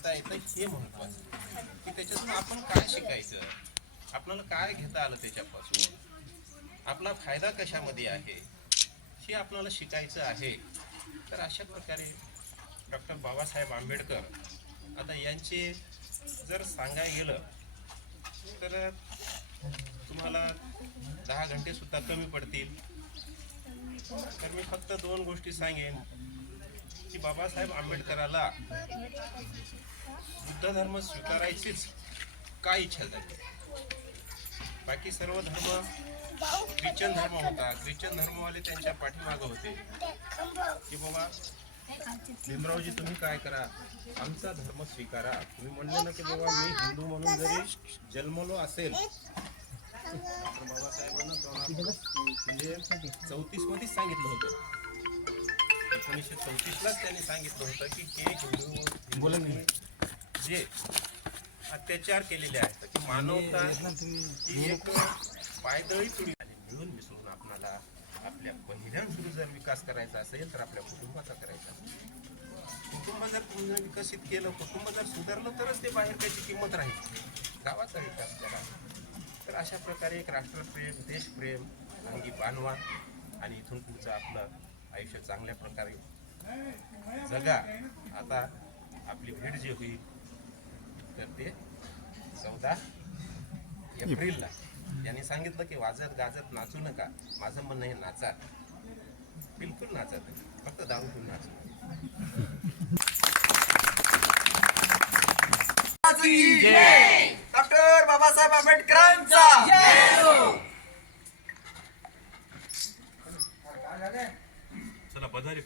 घेता येतं हे महत्वाचं की त्याच्यातून आपण काय शिकायचं? आपल्याला काय घेता आलं त्याच्यापासून? आपला फायदा कशामध्ये आहे? हे आपल्याला शिकायचं आहे. तर अशा प्रकारे डॉक्टर बाबासाहेब आंबेडकर आता यांचे जर सांगायला गेलं तर तुम्हाला दहा घंटे सुद्धा कमी पडतील. तर मी फक्त दोन गोष्टी सांगेन. की बाबासाहेब आंबेडकराला बुद्ध धर्म स्वीकारायचीच काय इच्छा झाली? बाकी सर्व धर्म ख्रिश्चन धर्म होता. ख्रिश्चन धर्मवाले त्यांच्या पाठीमागं होते. की बाबा भीमरावजी तुम्ही काय करा? आमचा धर्म स्वीकारा. तुम्ही म्हणले ना की बाबा मी हिंदू म्हणून जरी जन्मलो असेल तर बाबासाहेबांना म्हणजे चौतीस मध्येच सांगितलं होतं. एकोणीसशे चौतीसलाच त्यांनी सांगितलं होतं की हे हिंदू हिंदूंनी जे अत्याचार केलेले आहेत की मानवता ही एक पायदळी पिढी. मिळून मिसळून आपणाला आपल्या पहिल्यान सुरू जर विकास करायचा असेल तर आपल्या कुटुंबाचा करायचा असेल. कुटुंब जर तुम्ही विकसित केलं कुटुंब जर सुधारलं तरच ते बाहेर त्याची किंमत राहील. गावाचा विकास करा. तर अशा प्रकारे एक राष्ट्रप्रेम देशप्रेम अंगी बांधवा आणि इथून पुढचं आपलं आयुष्य चांगल्या प्रकारे जगा. आता आपली भेट जी होईल तर ते चौदा एप्रिलला. यांनी सांगितलं की वाजत गाजत नाचू नका. माझं म्हणणं हे नाचा. बिलकुल नाचत फक्त दारू नाचू. डॉक्टर बाबासाहेब आंबेडकरांचा! વધારે